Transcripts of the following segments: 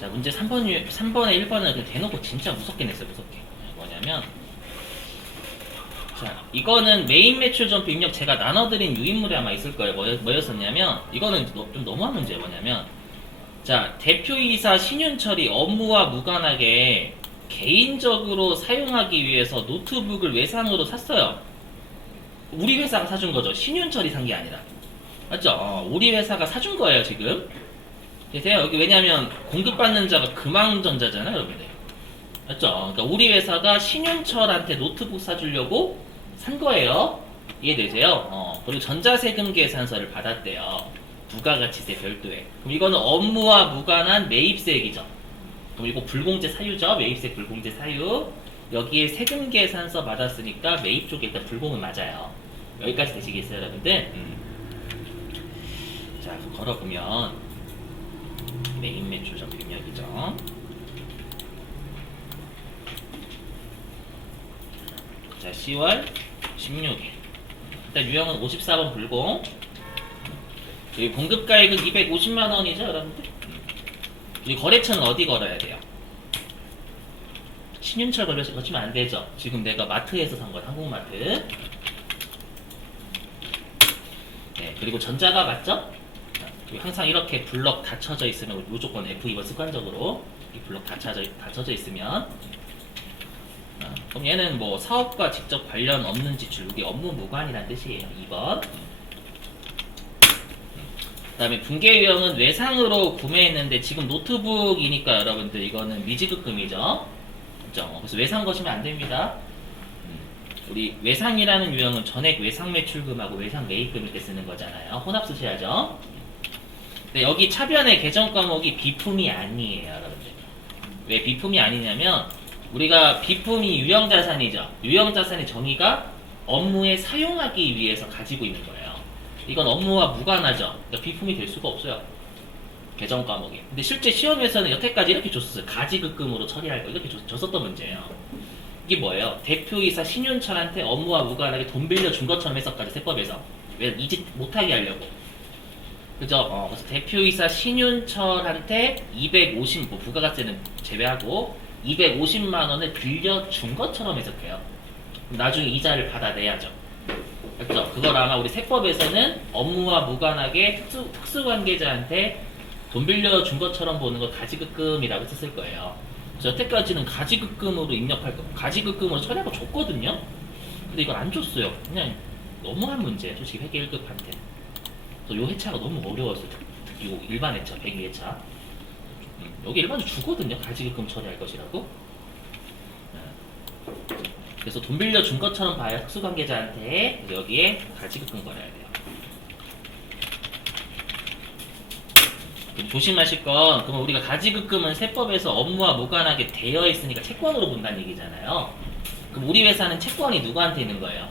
자, 문제 3번에 1번은 그냥 대놓고 진짜 무섭게 냈어요, 무섭게. 뭐냐면, 자, 이거는 메인 매출 점표 입력 제가 나눠드린 유인물에 아마 있을 거예요. 뭐였었냐면, 이거는 좀 너무한 문제예요. 뭐냐면, 자, 대표이사 신윤철이 업무와 무관하게 개인적으로 사용하기 위해서 노트북을 외상으로 샀어요. 우리 회사가 사준 거죠. 신윤철이 산 게 아니라. 맞죠? 우리 회사가 사준 거예요, 지금. 계세요? 여기 왜냐면 공급받는 자가 금왕전자잖아요, 여러분들. 맞죠? 그러니까 우리 회사가 신윤철한테 노트북 사주려고 산 거예요. 이해되세요? 그리고 전자세금 계산서를 받았대요. 부가가치세 별도에. 그럼 이거는 업무와 무관한 매입세액이죠. 그럼 이거 불공제 사유죠. 매입세 불공제 사유. 여기에 세금 계산서 받았으니까 매입 쪽에 일단 불공은 맞아요. 여기까지 되시겠어요, 여러분들? 자, 그럼 걸어보면 메인 매출 점표 입력이죠. 자, 10월 16일. 일단 유형은 54번 불공. 여기 공급가액은 250만 원이죠, 여러분들? 이 거래처는 어디 걸어야 돼요? 신윤철 거치면 안 되죠. 지금 내가 마트에서 산 거예요, 한국마트. 네, 그리고 전자가 맞죠? 항상 이렇게 블럭 닫혀져 있으면 무조건 F2번 습관적으로 이 블럭 닫혀져 있으면 그럼 얘는 뭐 사업과 직접 관련 없는 지출, 이게 업무 무관이라는 뜻이에요. 2번. 그 다음에 분계 유형은 외상으로 구매했는데 지금 노트북이니까 여러분들 이거는 미지급금이죠. 그렇죠? 그래서 외상 거시면 안 됩니다. 우리 외상이라는 유형은 전액 외상 매출금하고 외상 매입금일 때 쓰는 거잖아요. 혼합 쓰셔야죠. 근데 여기 차변의 계정 과목이 비품이 아니에요, 여러분들. 왜 비품이 아니냐면 우리가 비품이 유형자산이죠. 유형자산의 정의가 업무에 사용하기 위해서 가지고 있는 거예요. 이건 업무와 무관하죠. 그러니까 비품이 될 수가 없어요. 계정 과목이. 근데 실제 시험에서는 여태까지 이렇게 줬었어요. 가지급금으로 처리할 거 이렇게 줬었던 문제예요. 이게 뭐예요? 대표이사 신윤철한테 업무와 무관하게 돈 빌려준 것처럼 해석까지 세법에서. 왜 이 짓 못하게 하려고. 그죠? 그래서 대표이사 신윤철한테 250, 뭐 부가가세는 제외하고 250만 원을 빌려준 것처럼 해석해요. 나중에 이자를 받아내야죠. 그렇죠? 그걸 아마 우리 세법에서는 업무와 무관하게 특수관계자한테 돈 빌려준 것처럼 보는 걸 가지급금이라고 썼을 거예요. 그래서 여태까지는 가지급금으로 입력할 거, 가지급금으로 처리하고 줬거든요. 근데 이걸 안 줬어요. 그냥 너무한 문제예요. 솔직히 회계 1급한테. 또 요 회차가 너무 어려웠어요. 특히 요 일반 회차, 102회차. 여기 일반적으로 주거든요. 가지급금 처리할 것이라고. 그래서 돈 빌려준 것처럼 봐요. 특수관계자한테. 그래서 여기에 가지급금 걸어야 돼요. 조심하실 건, 그러면 우리가 가지급금은 세법에서 업무와 무관하게 되어 있으니까 채권으로 본다는 얘기잖아요. 그럼 우리 회사는 채권이 누구한테 있는 거예요?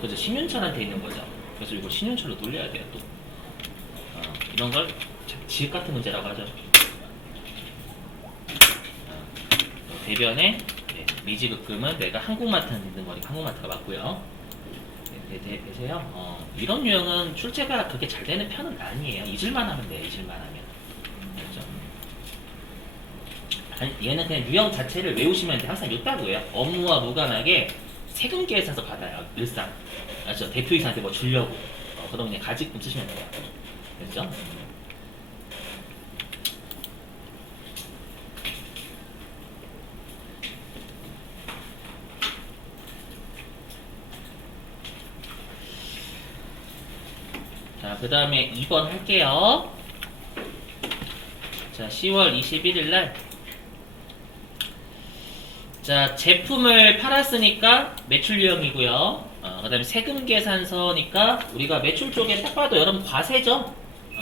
그죠? 신윤철한테 있는 거죠. 그래서 이거 신윤철로 돌려야 돼요, 또. 이런 걸 지읒 같은 문제라고 하죠. 대변에 미지급금은 내가 한국마트한테 있는 거니까 한국마트가 맞고요. 되세요? 이런 유형은 출제가 그렇게 잘 되는 편은 아니에요. 잊을만 하면 돼요. 잊을만 하면. 그렇죠? 얘는 그냥 유형 자체를 외우시면 돼. 항상 있다고요. 업무와 무관하게 세금 계산서 받아요. 일상. 알죠? 대표이사한테 뭐 주려고. 그러면 그냥 가지금 쓰시면 돼요. 됐죠? 자, 그 다음에 2번 할게요. 자, 10월 21일 날. 자, 제품을 팔았으니까 매출 유형이고요. 그 다음에 세금 계산서니까 우리가 매출 쪽에 딱 봐도 여러분 과세죠?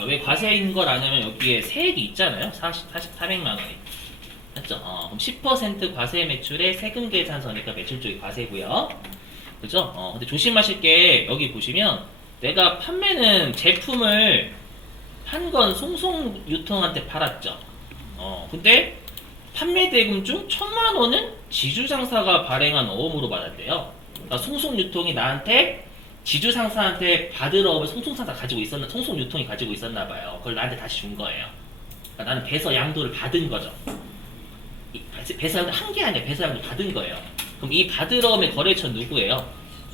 왜 과세인 걸 아냐면 여기에 세액이 있잖아요. 400만 원이. 맞죠? 그럼 10% 과세 매출에 세금 계산서니까 매출 쪽이 과세고요. 그죠? 근데 조심하실 게 여기 보시면 내가 판매는 제품을 한 건 송송 유통한테 팔았죠. 근데 판매 대금 중 1,000만 원은 지주상사가 발행한 어음으로 받았대요. 그러니까 송송 유통이 나한테 지주상사한테 받으러 오면 송송상사 가지고 있었나, 송송 유통이 가지고 있었나 봐요. 그걸 나한테 다시 준 거예요. 그러니까 나는 배서 양도를 받은 거죠. 배서 양도 한 게 아니야. 배서 양도 받은 거예요. 그럼 이 받으러 오면 거래처 누구예요?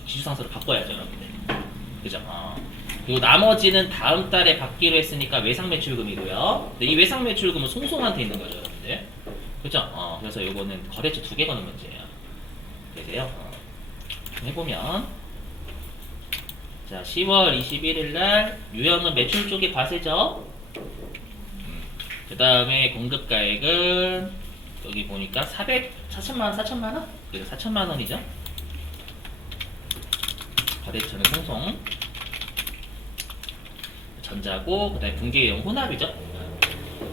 지주상사로 바꿔야죠, 여러분들. 그죠? 그리고 나머지는 다음 달에 받기로 했으니까 외상 매출금이고요. 근데 이 외상 매출금은 송송한테 있는 거죠, 여러분들. 그죠? 그래서 요거는 거래처 2개 거는 문제예요. 되세요? 해보면 자, 10월 21일 날 유형은 매출 쪽이 과세죠. 그 다음에 공급가액은 여기 보니까 4천만원? 4천만원? 그래서 4천만원이죠. 거래처는 송송 전자고, 그 다음에 분계유형 혼합이죠.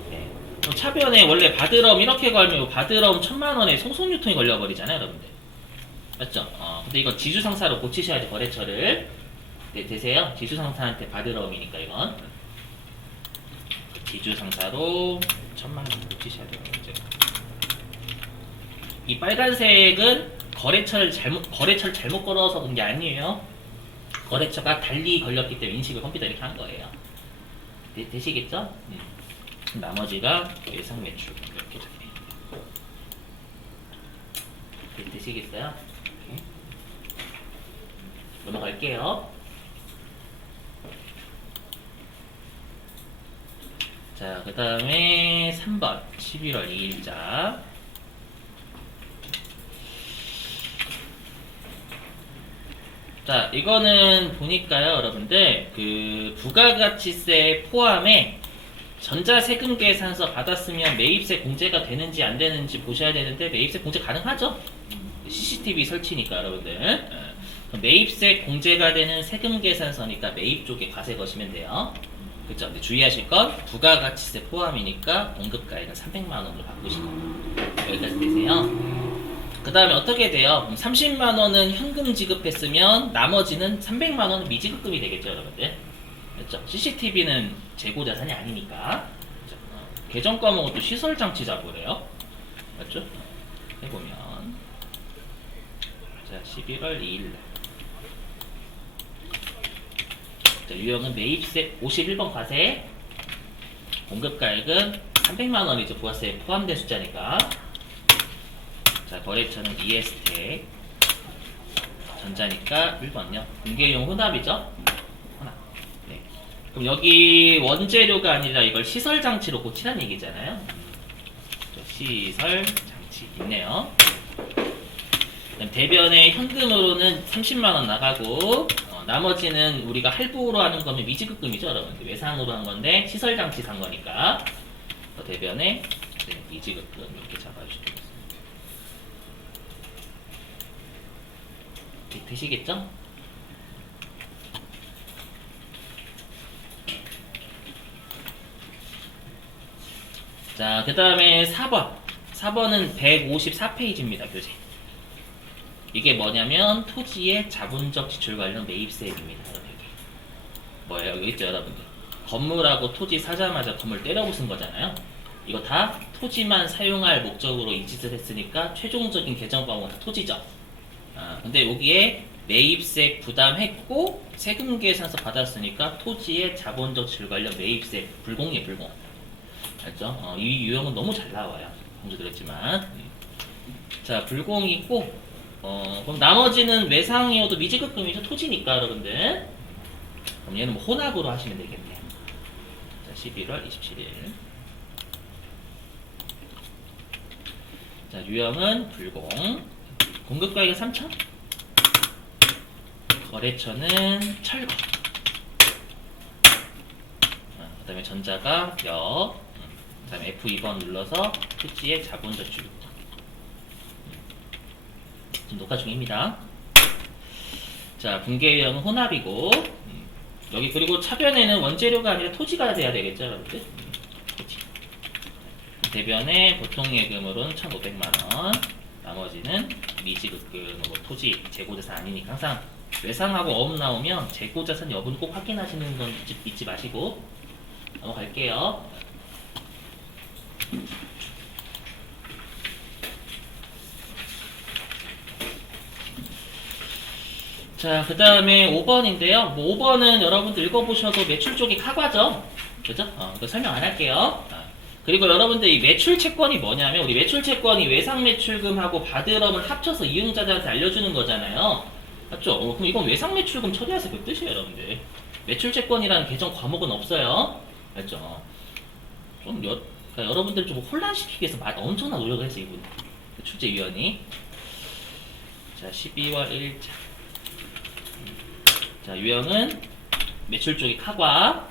네. 그럼 차변에 원래 바드럼 이렇게 걸면 바드럼 1,000만원에 송송유통이 걸려버리잖아요, 여러분들. 맞죠? 근데 이건 지주상사로 고치셔야지, 거래처를. 네, 되세요? 지주상사한테 바드럼이니까 이건. 지주상사로 1,000만원 고치셔야 돼요. 이 빨간색은 거래처를 잘못 걸어서 그런 게 아니에요. 거래처가 달리 걸렸기 때문에 인식을 컴퓨터 이렇게 한 거예요. 되시겠죠? 나머지가 예상 매출 이렇게 되시겠어요? 넘어갈게요. 자, 그 다음에 3번 11월 2일자. 자, 이거는 보니까요, 여러분들, 그 부가가치세 포함에 전자세금 계산서 받았으면 매입세 공제가 되는지 안 되는지 보셔야 되는데, 매입세 공제 가능하죠? CCTV 설치니까, 여러분들. 그럼 매입세 공제가 되는 세금 계산서니까 매입 쪽에 과세 거시면 돼요. 그쵸? 근데 주의하실 건 부가가치세 포함이니까 공급가액은 300만 원으로 바꾸시고, 여기까지 되세요. 그 다음에 어떻게 돼요? 30만 원은 현금 지급했으면 나머지는 300만 원은 미지급금이 되겠죠, 여러분들. 그렇죠? CCTV는 재고 자산이 아니니까. 그렇죠? 계정 까먹은 또 시설 장치 잡으래요. 맞죠? 해보면 자, 11월 2일 자, 유형은 매입세 51번 과세, 공급가액은 300만 원이죠. 부가세에 포함된 숫자니까. 자, 거래처는 ES텍, 전자니까 1번요. 공개용 혼합이죠? 혼합. 네. 그럼 여기 원재료가 아니라 이걸 시설 장치로 고치라는 얘기잖아요. 시설 장치 있네요. 대변에 현금으로는 30만 원 나가고, 나머지는 우리가 할부로 하는 거면 미지급금이죠, 여러분. 외상으로 한 건데 시설 장치 산 거니까 대변에 미지급금 이렇게 잡아주시면 되시겠죠? 자, 그 다음에 4번. 4번은 154페이지입니다, 교재. 이게 뭐냐면 토지의 자본적 지출 관련 매입세액입니다. 뭐예요? 여기 있죠, 여러분들. 건물하고 토지 사자마자 건물 때려 부순 거잖아요. 이거 다 토지만 사용할 목적으로 이 짓을 했으니까 최종적인 계정과목은 다 토지죠. 근데 여기에 매입세 부담했고 세금 계산서 받았으니까 토지의 자본적 지출 관련 매입세 불공이에요, 불공. 알죠? 이 유형은 너무 잘 나와요. 강조드렸지만. 자, 불공이고, 그럼 나머지는 외상이어도 미지급금이죠. 토지니까, 여러분들. 그럼 얘는 뭐 혼합으로 하시면 되겠네요. 자, 11월 27일. 자, 유형은 불공. 공급가액은 3천. 거래처는 철거. 그 다음에 전자가 역. 그 다음에 F2번 눌러서 토지의 자본적 지출. 지금 녹화 중입니다. 자, 분계유형은 혼합이고, 여기 그리고 차변에는 원재료가 아니라 토지가 돼야 되겠죠, 여러분들? 토지. 대변에 보통 예금으로는 1,500만원, 나머지는 미지급금, 뭐 토지, 재고자산 아니니까 항상 외상하고 어음 나오면 재고자산 여부는 꼭 확인하시는 건 잊지 마시고 넘어갈게요. 자, 그 다음에 5번인데요. 뭐 5번은 여러분들 읽어보셔도 매출 쪽이 카과죠? 그죠? 그거 설명 안 할게요. 그리고 여러분들 이 매출 채권이 뭐냐면 우리 매출 채권이 외상 매출금하고 바드럼을 합쳐서 이용자들한테 알려주는 거잖아요. 맞죠? 그럼 이건 외상 매출금 처리하세요. 그 뜻이에요, 여러분들. 매출 채권이라는 개정 과목은 없어요. 맞죠? 그러니까 여러분들 좀 혼란시키기 위해서 엄청난 노력을 했어요, 이분. 그 출제위원이. 자, 12월 1일자. 자, 유형은 매출 쪽이 카과.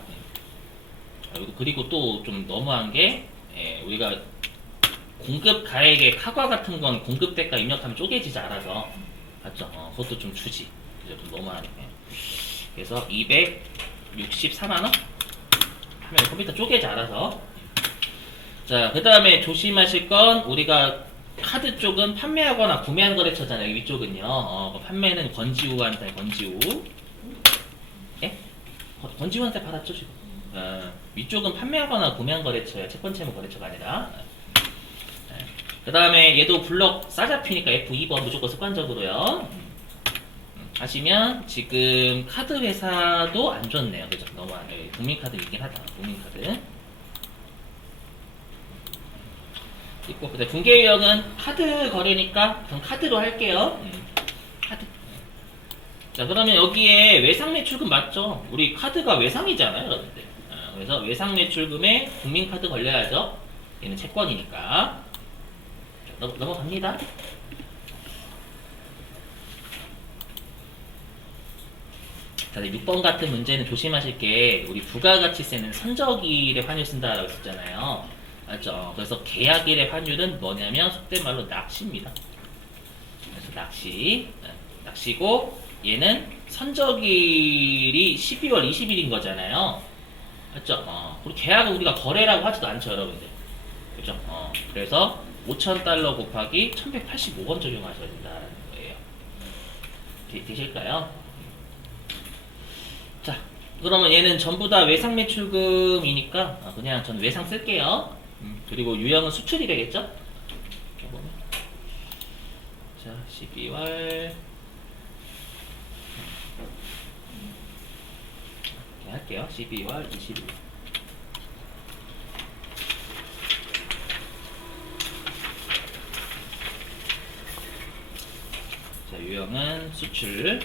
그리고 또 좀 너무한 게, 우리가 공급 가액의 카과 같은 건 공급 대가 입력하면 쪼개지지 알아서. 맞죠? 그것도 좀 주지. 그죠? 좀 너무하네. 그래서 264만원? 하면 컴퓨터 쪼개지 알아서. 자, 그 다음에 조심하실 건 우리가 카드 쪽은 판매하거나 구매한 거래처잖아요. 위쪽은요. 판매는 권지우한테 권지우. 예? 권지우한테 받았죠 지금. 위쪽은 판매하거나 구매한 거래처예요. 채권 채무 거래처가 아니라. 그 다음에 얘도 블럭 싸잡히니까 F2번 무조건 습관적으로요. 하시면 지금 카드 회사도 안 좋네요. 그죠? 너무 안 좋아요. 국민카드 있긴 하다. 국민카드. 있고, 근데 분계 유형은 카드 거래니까 그럼 카드로 할게요. 카드. 자, 그러면 여기에 외상 매출금 맞죠? 우리 카드가 외상이잖아요, 여러분들. 그래서 외상 매출금에 국민카드 걸려야죠. 얘는 채권이니까. 자, 넘어갑니다. 자, 6번 같은 문제는 조심하실 게 우리 부가가치세는 선적일의 환율 쓴다라고 했었잖아요. 맞죠? 그래서 계약일의 환율은 뭐냐면 속된 말로 낚시입니다. 그래서 낚시고 얘는 선적일이 12월 20일인 거잖아요. 맞죠? 그리고 계약은 우리가 거래라고 하지도 않죠, 여러분들. 그죠? 그래서 5,000달러 곱하기 1,185원 적용하셔야 된다는 거예요. 되실까요? 자, 그러면 얘는 전부 다 외상 매출금이니까 그냥 전 외상 쓸게요. 그리고 유형은 수출이 되겠죠? 자, 12월 이렇게 할게요. 12월 20일. 자, 유형은 수출.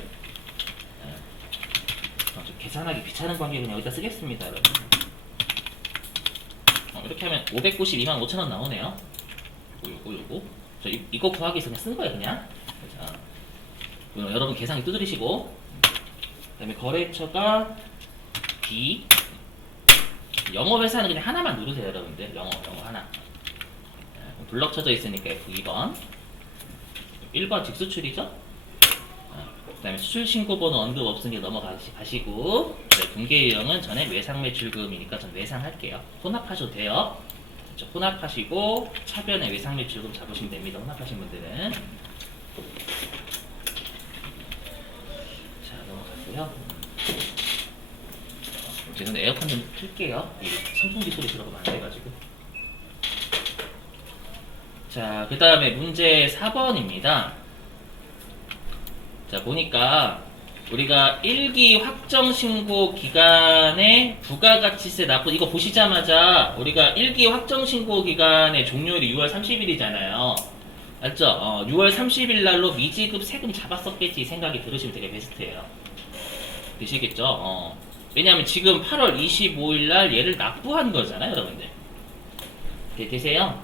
좀 계산하기 귀찮은 관계 그냥 여기다 쓰겠습니다, 여러분. 이렇게 하면 592만 5천원 나오네요. 요거. 저 이거 구하기 위해서 그냥 쓴 거예요, 그냥. 자, 여러분 계산기 두드리시고. 그 다음에 거래처가 B. 영업회사는 그냥 하나만 누르세요, 여러분들. 영어 하나. 블럭 쳐져 있으니까 F2번. 1번 직수출이죠? 그 다음에 수출 신고번호 언급 없으니 넘어가시고, 분계 유형은 전에 외상 매출금이니까 전 외상할게요. 혼합하셔도 돼요. 그렇죠? 혼합하시고 차변에 외상 매출금 잡으시면 됩니다. 혼합하신 분들은. 자, 넘어가고요. 죄송해요. 에어컨 좀 틀게요. 이 선풍기 소리 들어가면 안 돼가지고. 자, 그 다음에 문제 4번입니다. 자, 보니까 우리가 1기 확정 신고 기간에 부가가치세 납부, 이거 보시자마자 우리가 1기 확정 신고 기간의 종료일이 6월 30일이잖아요. 맞죠? 6월 30일 날로 미지급 세금 잡았었겠지 생각이 들으시면 되게 베스트예요. 되시겠죠? 왜냐하면 지금 8월 25일 날 얘를 납부한 거잖아요, 여러분들. 되세요?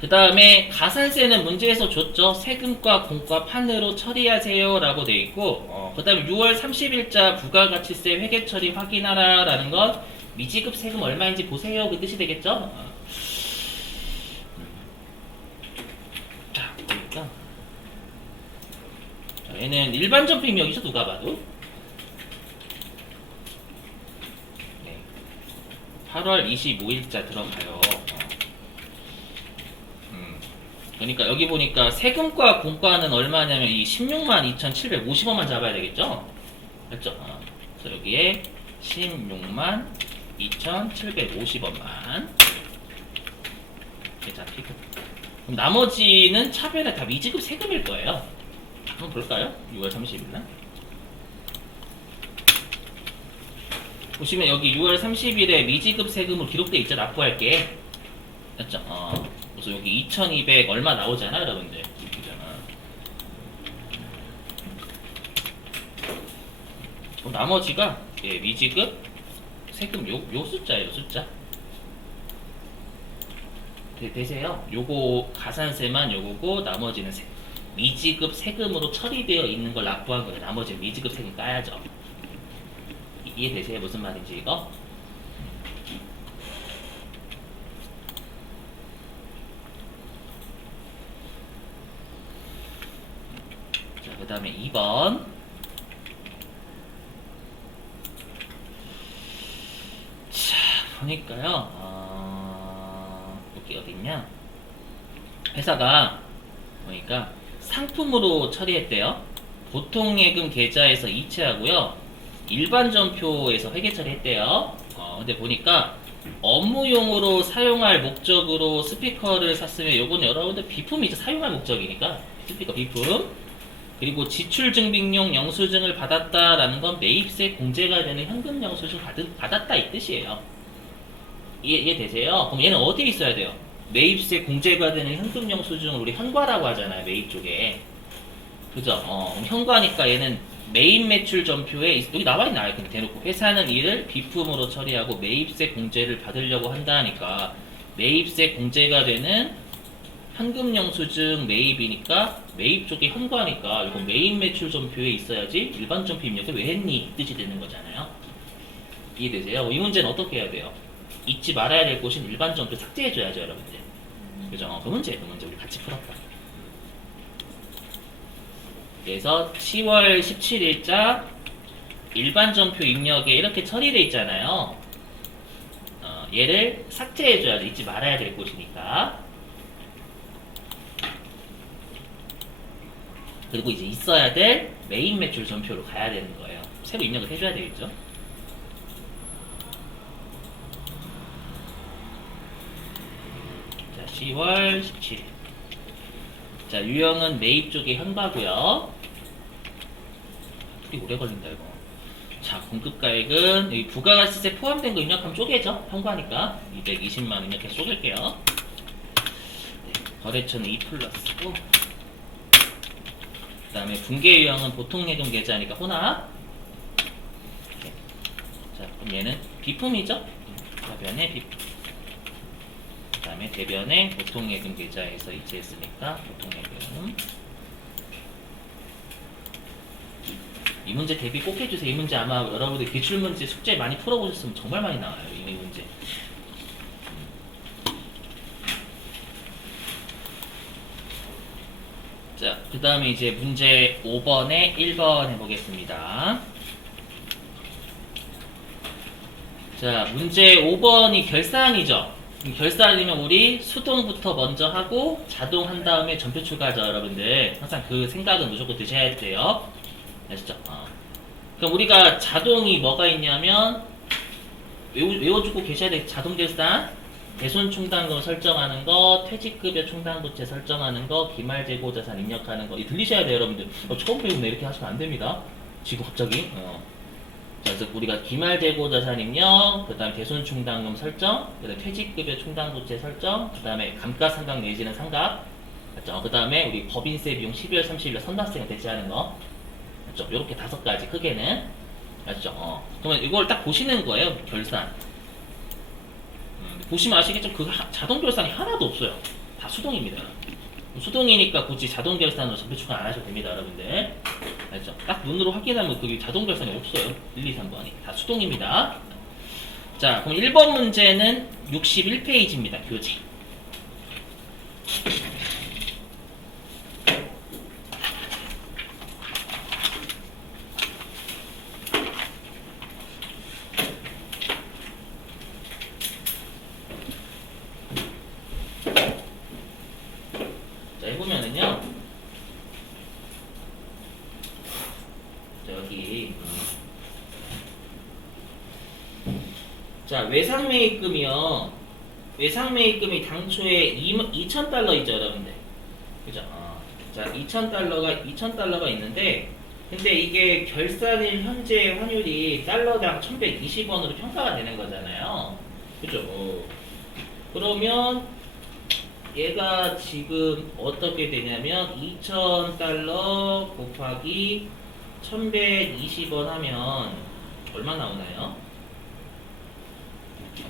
그 다음에 가산세는 문제에서 줬죠. 세금과 공과 판으로 처리하세요 라고 돼 있고, 그 다음에 6월 30일자 부가가치세 회계 처리 확인하라 라는 건 미지급 세금 얼마인지 보세요 그 뜻이 되겠죠. 자, 그러니까 얘는 일반 점핑명이죠, 누가 봐도. 네. 8월 25일자 들어가요. 그러니까 여기 보니까 세금과 공과는 얼마냐면 이 16만 2,750원만 잡아야 되겠죠? 맞죠? 그래서 여기에 16만 2,750원만 이렇게 잡히고, 그럼 나머지는 차별에 다 미지급 세금일 거예요. 한번 볼까요? 6월 30일 날. 보시면 여기 6월 30일에 미지급 세금으로 기록돼 있죠. 납부할게. 맞죠? 그래서 여기 2200 얼마 나오잖아, 여러분들. 이잖아. 나머지가 예, 미지급 세금 요 숫자예요, 숫자. 되세요? 요거 가산세만 요거고 나머지는 미지급 세금으로 처리되어 있는 걸 납부한 거예요. 나머지는 미지급 세금 까야죠. 이해되세요? 무슨 말인지 이거? 자, 그 다음에 2번. 자, 보니까요. 여기 어딨냐? 회사가 보니까 상품으로 처리했대요. 보통예금 계좌에서 이체하고요. 일반 전표에서 회계 처리했대요. 근데 보니까 업무용으로 사용할 목적으로 스피커를 샀으면 요건 여러분들 비품이죠. 사용할 목적이니까 스피커 비품. 그리고 지출증빙용 영수증을 받았다라는 건 매입세 공제가 되는 현금 영수증 받았다 이 뜻이에요. 이해되세요? 그럼 얘는 어디에 있어야 돼요? 매입세 공제가 되는 현금 영수증을 우리 현과라고 하잖아요. 매입 쪽에. 그죠? 그럼 현과니까 얘는 매입 매출 전표에 여기 나와 있나요? 근데 대놓고 회사는 이를 비품으로 처리하고 매입세 공제를 받으려고 한다니까 매입세 공제가 되는 현금 영수증 매입이니까 매입 쪽에 현과니까 이거 매입 매출 전표에 있어야지 일반 전표 입력에 왜 했니? 이 뜻이 되는 거잖아요. 이해되세요? 이 문제는 어떻게 해야 돼요? 잊지 말아야 될 곳은 일반 전표 삭제해줘야죠, 여러분들. 그죠? 그 문제 우리 같이 풀었다. 그래서 10월 17일자 일반 전표 입력에 이렇게 처리되어 있잖아요. 얘를 삭제해줘야죠. 잊지 말아야 될 곳이니까. 그리고 이제 있어야 될 메인 매출 전표로 가야 되는 거예요. 새로 입력을 해줘야 되겠죠. 자, 10월 17일. 자, 유형은 매입 쪽의 현과고요. pretty 오래 걸린다 이거. 자, 공급가액은 여기 부가가치세 포함된 거 입력하면 쪼개죠. 현과니까 220만 입력해서 쪼갤게요. 네, 거래처는 2 플러스고, 그 다음에 분계 유형은 보통예금 계좌니까 혼합. 네. 자, 그럼 얘는 비품이죠. 대변에 비품. 그 다음에 대변에 보통예금 계좌에서 이체했으니까 보통예금. 이 문제 대비 꼭 해주세요. 이 문제 아마 여러분들 기출문제 숙제 많이 풀어보셨으면 정말 많이 나와요. 이 문제. 자, 그 다음에 이제 문제 5번에 1번 해보겠습니다. 자, 문제 5번이 결산이죠. 결산이면 우리 수동부터 먼저 하고 자동 한 다음에 전표 추가하죠, 여러분들. 항상 그 생각은 무조건 드셔야 돼요. 아시죠? 그럼 우리가 자동이 뭐가 있냐면 외워주고 계셔야 돼. 자동 결산, 대손 충당금 설정하는 거, 퇴직급여 충당부채 설정하는 거, 기말재고자산 입력하는 거. 이 들리셔야 돼요, 여러분들. 처음 배우네. 이렇게 하시면 안 됩니다. 지금 갑자기. 자, 그래서 우리가 기말재고자산 입력, 그 다음에 대손 충당금 설정, 그 다음에 퇴직급여 충당부채 설정, 그 다음에 감가상각 내지는 상각, 그 다음에 우리 법인세 비용 12월 30일 선납세가 대체하는 거. 맞죠? 요렇게 5가지 크게는. 맞죠? 그러면 이걸 딱 보시는 거예요, 결산. 보시면 아시겠죠? 그 자동 결산이 하나도 없어요. 다 수동입니다. 수동이니까 굳이 자동 결산으로 전표 추가 안 하셔도 됩니다, 여러분들. 알죠? 딱 눈으로 확인하면 그게 자동 결산이 없어요. 1, 2, 3번이. 다 수동입니다. 자, 그럼 1번 문제는 61페이지입니다. 교재. 자, 해보면은요. 자, 여기. 자, 외상매입금이요. 외상매입금이 당초에 2,000달러이죠, 여러분들. 그죠? 자, 2,000달러가 있는데, 근데 이게 결산일 현재 환율이 달러당 1120원으로 평가가 되는 거잖아요. 그죠? 그러면 얘가 지금 어떻게 되냐면 2000달러 곱하기 1120원 하면 얼마 나오나요?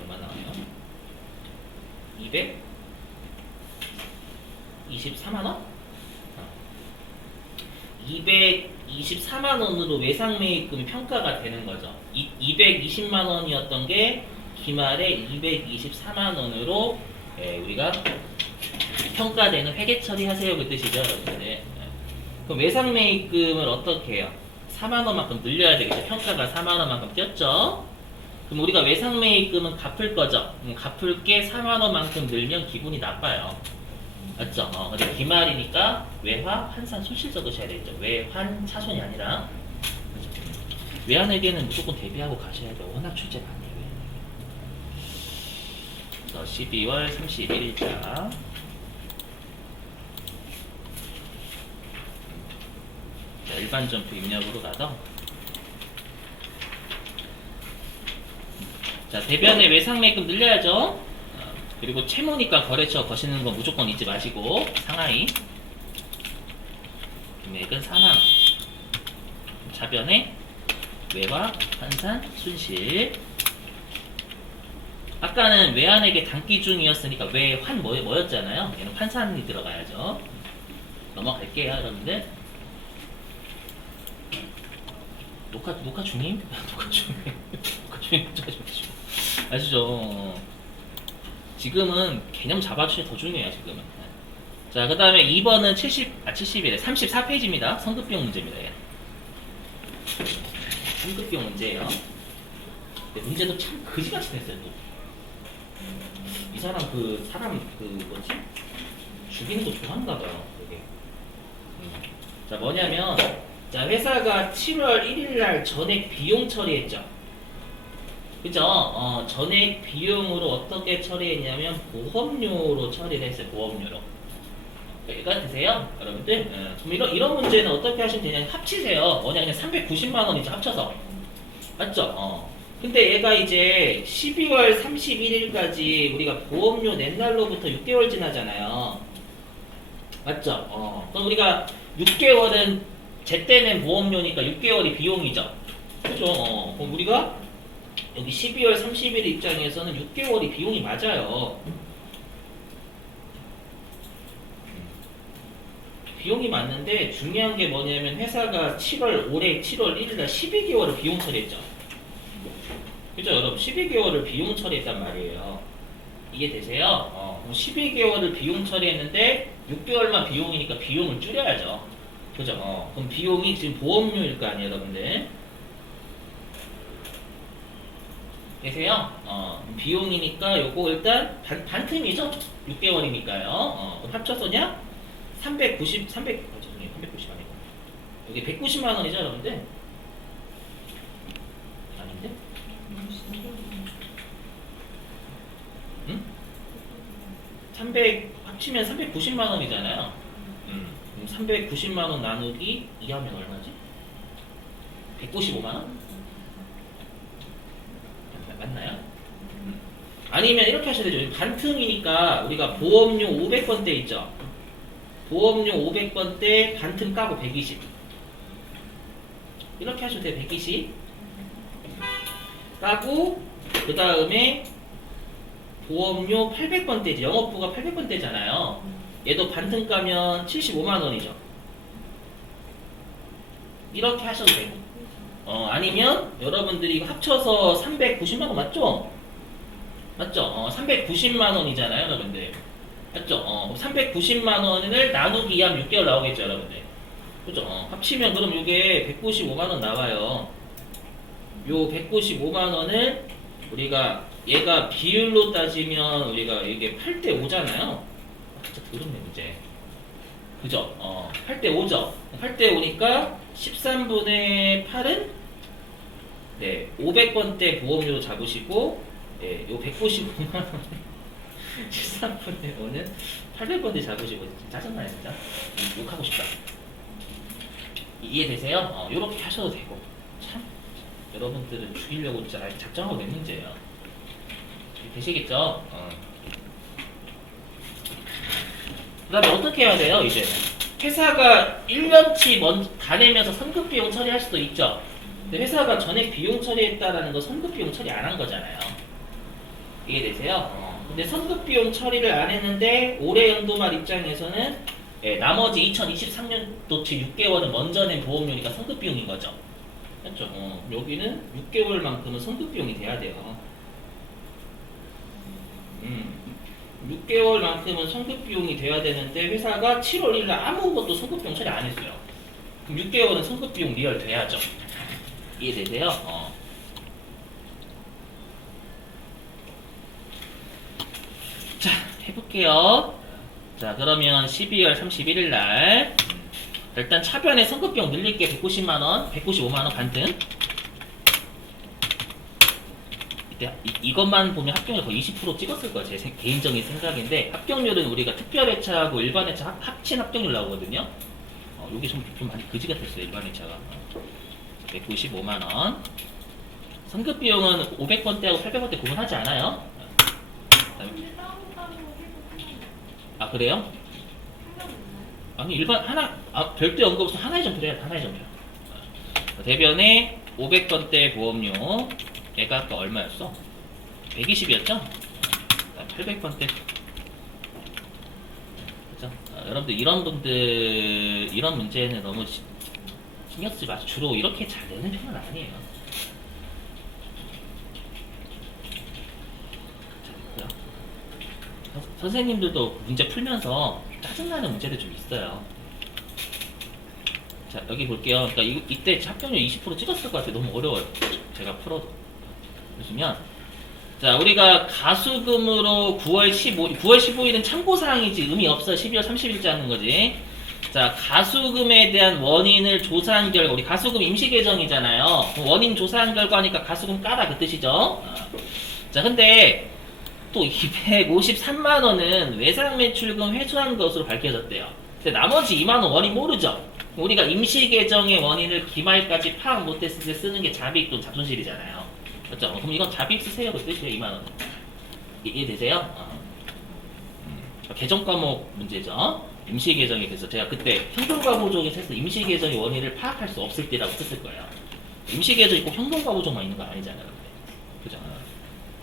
얼마 나와요? 224만원? 224만원으로 외상 매입금이 평가가 되는 거죠. 220만원이었던 게 기말에 224만원으로 우리가 평가되는 회계 처리하세요 그 뜻이죠. 네. 그럼 외상 매입금을 어떻게 해요? 4만원만큼 늘려야 되겠죠. 평가가 4만원만큼 뛰었죠. 그럼 우리가 외상 매입금은 갚을 거죠. 갚을 게 4만원만큼 늘면 기분이 나빠요. 맞죠? 근데 기말이니까 외화, 환산, 손실 적으셔야 되겠죠. 외환, 차손이 아니라. 외환회계는 무조건 대비하고 가셔야 돼요. 워낙 출제 많이 해요. 12월 31일자. 자, 일반 점표 입력으로 가서. 자, 대변에 외상 매입금 늘려야죠. 그리고 채무니까 거래처 거시는 거 무조건 잊지 마시고 상하이 금액은 4만원 자변에 외화, 환산, 순실 아까는 외환에게 단기 중이었으니까 외환 뭐였잖아요. 얘는 환산이 들어가야죠. 넘어갈게요 여러분들. 녹화 중임? 녹화 중임 아시죠? 지금은 개념 잡아주시면 더 중요해요 지금은. 자, 그 다음에 2번은 70이래 34페이지입니다. 성급비용 문제입니다. 예. 성급비용 문제예요. 문제도 참 거지같이 냈어요 또. 이 사람 뭐지? 죽이는 거 좋아한가 봐요 되게. 자, 뭐냐면 자, 회사가 7월 1일날 전액 비용 처리했죠. 그죠? 전액 비용으로 어떻게 처리했냐면 보험료로 처리를 했어요. 보험료로. 이해가 되세요? 여러분들? 그럼 이런 문제는 어떻게 하시면 되냐면 합치세요. 뭐냐 그냥 390만 원이죠. 합쳐서. 맞죠? 근데 얘가 이제 12월 31일까지 우리가 보험료 낸 날로부터 6개월 지나잖아요. 맞죠? 그럼 우리가 6개월은 제때 낸 보험료니까 6개월이 비용이죠. 그죠? 그럼 우리가 여기 12월 30일 입장에서는 6개월이 비용이 맞아요. 비용이 맞는데 중요한 게 뭐냐면 회사가 올해 7월 1일날 12개월을 비용 처리했죠. 그죠 여러분? 12개월을 비용 처리했단 말이에요. 이해되세요? 그럼 12개월을 비용 처리했는데 6개월만 비용이니까 비용을 줄여야죠. 그죠? 그럼 비용이 지금 보험료일 거 아니에요 여러분들? 계세요? 비용이니까 요거 일단 반틈이죠? 6개월이니까요. 그럼 합쳐서냐? 390 아니고 여기 190만 원이죠 여러분들? 아닌데? 응? 합치면 390만 원이잖아요. 그럼 390만 원 나누기 2하면 얼마지? 195만 원? 맞나요? 아니면 이렇게 하셔야 되죠. 반틈이니까 우리가 보험료 500번대 있죠. 보험료 500번대 반틈 까고 120 이렇게 하셔도 돼요. 120 까고 그 다음에 보험료 800번대지. 영업부가 800번대잖아요. 얘도 반틈 까면 75만원이죠. 이렇게 하셔도 되고 아니면 여러분들이 이거 합쳐서 390만원 맞죠? 맞죠? 390만원이잖아요 여러분들. 맞죠? 390만원을 나누기 하면 6개월 나오겠죠 여러분들. 그죠? 합치면 그럼 이게 195만원 나와요. 요 195만원을 우리가 얘가 비율로 따지면 우리가 이게 8대 5잖아요. 진짜 더럽네 문제. 그죠? 8대 5죠? 8대 5니까 13분의 8은 네 500번대 보험료 잡으시고 네, 요 195만원 13분의 5는 800번대 잡으시고 짜증나요 진짜. 욕하고 싶다. 이해되세요? 요렇게 하셔도 되고. 참 여러분들은 죽이려고 진짜 작정하고 낸 문제예요. 되시겠죠? 그 다음에 어떻게 해야 돼요, 이제? 회사가 1년치 다 내면서 선급 비용 처리할 수도 있죠. 근데 회사가 전액 비용 처리했다라는 거 선급 비용 처리 안 한 거잖아요. 이해되세요? 근데 선급 비용 처리를 안 했는데 올해 연도말 입장에서는 나머지 2023년도치 6개월은 먼저 낸 보험료니까 선급 비용인 거죠. 맞죠? 여기는 6개월만큼은 선급 비용이 돼야 돼요. 6개월만큼은 선급 비용이 돼야 되는데 회사가 7월 1일 아무것도 선급 비용 처리 안 했어요. 그럼 6개월은 선급 비용 리얼 돼야죠. 이해되세요? 자, 해볼게요. 자, 그러면 12월 31일 날 일단 차변에 선급 비용 늘릴게 190만원, 195만원 반등. 이것만 보면 합격률 거의 20% 찍었을 거야. 제 개인적인 생각인데 합격률은 우리가 특별회차하고 일반회차 합친 합격률 나오거든요. 요게 좀 많이 그지 같았어요. 일반회차가 195만원. 선급 비용은 500번대하고 800번대 구분하지 않아요. 아, 그래요? 아니 일반 하나 별도 연금 없으면 하나의 점수로 해야 돼. 하나의 점수. 대변에 500번대 보험료 얘가 아까 얼마였어? 120이었죠? 800번대. 그죠? 여러분들 이런 문제는 너무 신경 쓰지 마시고 주로 이렇게 잘 내는 편은 아니에요. 자, 선생님들도 문제 풀면서 짜증나는 문제들 좀 있어요. 자, 여기 볼게요. 그러니까 이때 합격률 20% 찍었을 것 같아요. 너무 어려워요. 제가 풀어도. 보시면 자, 우리가 가수금으로 9월 15일은 참고사항이지 의미 없어. 12월 30일째 하는 거지. 자, 가수금에 대한 원인을 조사한 결과, 우리 가수금 임시계정이잖아요. 원인 조사한 결과니까 가수금 까라 그 뜻이죠. 자, 근데 또 253만원은 외상매출금 회수한 것으로 밝혀졌대요. 근데 나머지 2만원 원인 모르죠. 우리가 임시계정의 원인을 기말까지 파악 못했을 때 쓰는 게 자비익 또는 자손실이잖아요. 그렇죠? 그럼 이건 자비익 쓰세요 그 뜻이에요. 2만원. 이해되세요? 계정 과목 문제죠. 임시계정에 대해서 제가 그때 현금과보조에서 해서 임시계정의 원인을 파악할 수 없을 때라고 썼을 거예요. 임시계정이 꼭 현금과보조만 있는 거 아니잖아요. 근데. 그죠?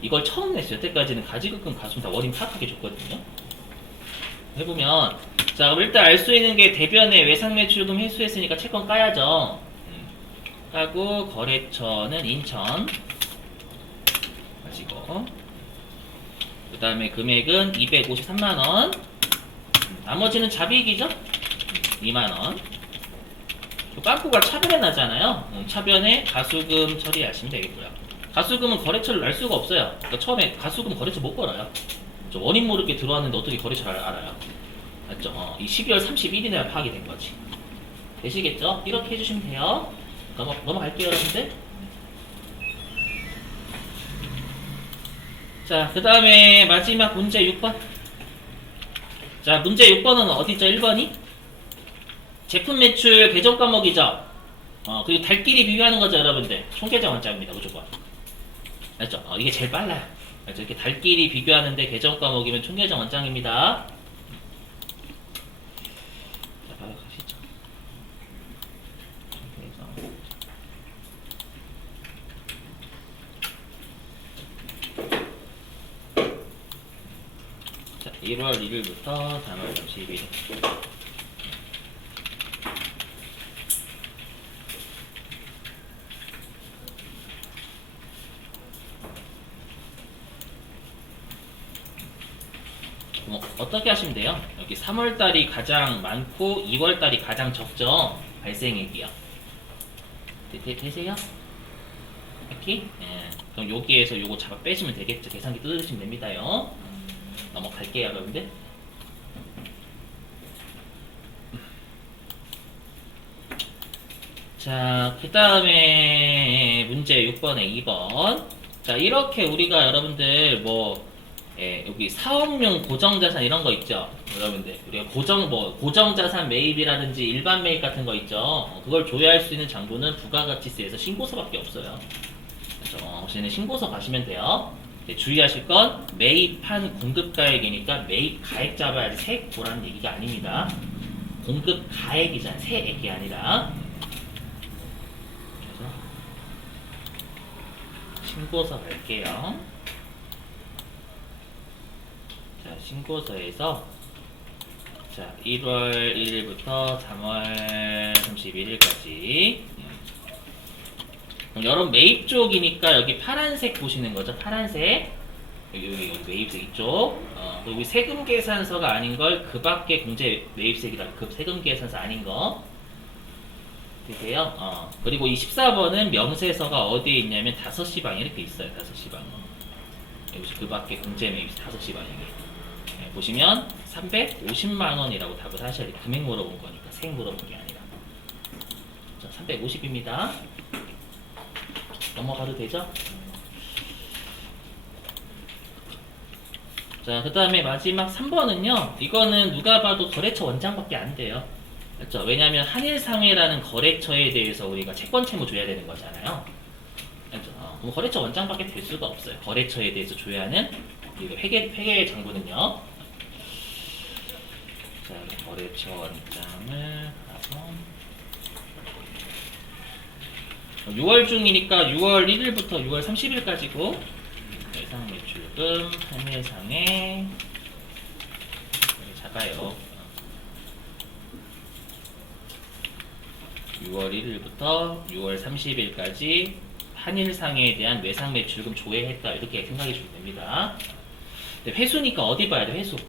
이걸 처음 냈어요. 여태까지는 가지급금 가수금 다 원인 파악하게 줬거든요. 해보면 자, 그럼 일단 알 수 있는 게 대변에 외상매출금 회수했으니까 채권 까야죠. 까고 거래처는 인천 가지고 그 다음에 금액은 253만원. 나머지는 자비익이죠? 2만원. 깜꾸가 차변에 나잖아요. 차변에 가수금 처리하시면 되겠고요. 가수금은 거래처를 알 수가 없어요. 그러니까 처음에 가수금 거래처 못 걸어요. 원인 모르게 들어왔는데 어떻게 거래처를 알아요? 맞죠? 이 12월 31일에 파악이 된 거지. 되시겠죠? 이렇게 해주시면 돼요. 넘어갈게요, 여러분들. 자, 그 다음에 마지막 문제 6번. 자, 문제 6번은 어디죠? 1번이? 제품 매출 계정 과목이죠? 그리고 달끼리 비교하는 거죠, 여러분들. 총계정 원장입니다, 무조건. 맞죠? 이게 제일 빨라요. 맞죠? 이렇게 달끼리 비교하는데 계정 과목이면 총계정 원장입니다. 자, 바로 가시죠. 자, 1월 1일부터 3월 30일. 어떻게 하시면 돼요? 여기 3월달이 가장 많고 2월달이 가장 적죠? 발생액이요. 되세요? 이렇게? 예. 그럼 여기에서 요거 잡아 빼시면 되겠죠? 계산기 뜯으시면 됩니다요. 넘어갈게요, 여러분들. 자, 그 다음에 문제 6번에 2번. 자, 이렇게 우리가 여러분들 예, 여기 사업용 고정자산 이런 거 있죠, 여러분들. 우리가 고정자산 매입이라든지 일반 매입 같은 거 있죠. 그걸 조회할 수 있는 장부는 부가가치세에서 신고서밖에 없어요. 그렇죠? 혹시는 신고서 가시면 돼요. 네, 주의하실 건 매입한 공급가액이니까 매입가액 잡아야지 세액 보라는 얘기가 아닙니다. 공급가액이잖아요, 세액이 아니라. 그래서 신고서 갈게요. 자, 신고서에서 자, 1월 1일부터 3월 31일까지. 그럼 여러분 매입 쪽이니까 여기 파란색 보시는 거죠. 파란색. 여기 매입색 이쪽. 그리고 세금 계산서가 아닌 걸 그 밖에 공제 매입색이라 그 세금 계산서 아닌 거. 되세요? 그리고 이 14번은 명세서가 어디에 있냐면 5시 방에 이렇게 있어요. 5시 방. 여기 그 밖에 공제 매입 5시 방에. 네, 보시면 350만 원이라고 답을 하셔야 돼요. 금액 물어본 거니까 세액 물어본 게 아니라. 자, 350입니다. 넘어가도 되죠? 자, 그 다음에 마지막 3번은요. 이거는 누가 봐도 거래처 원장밖에 안 돼요. 그렇죠? 왜냐하면 한일상해라는 거래처에 대해서 우리가 채권 채무 줘야 되는 거잖아요. 그렇죠? 그럼 거래처 원장밖에 될 수가 없어요. 거래처에 대해서 줘야 하는 회계 장부는요. 자, 거래처 원장을 하고 6월 중이니까 6월 1일부터 6월 30일까지고 예상 매출금 한일상해 작아요. 6월 1일부터 6월 30일까지 한일상해에 대한 외상 매출금 조회했다 이렇게 생각해 주면 됩니다. 회수니까 어디 봐야 돼? 회수.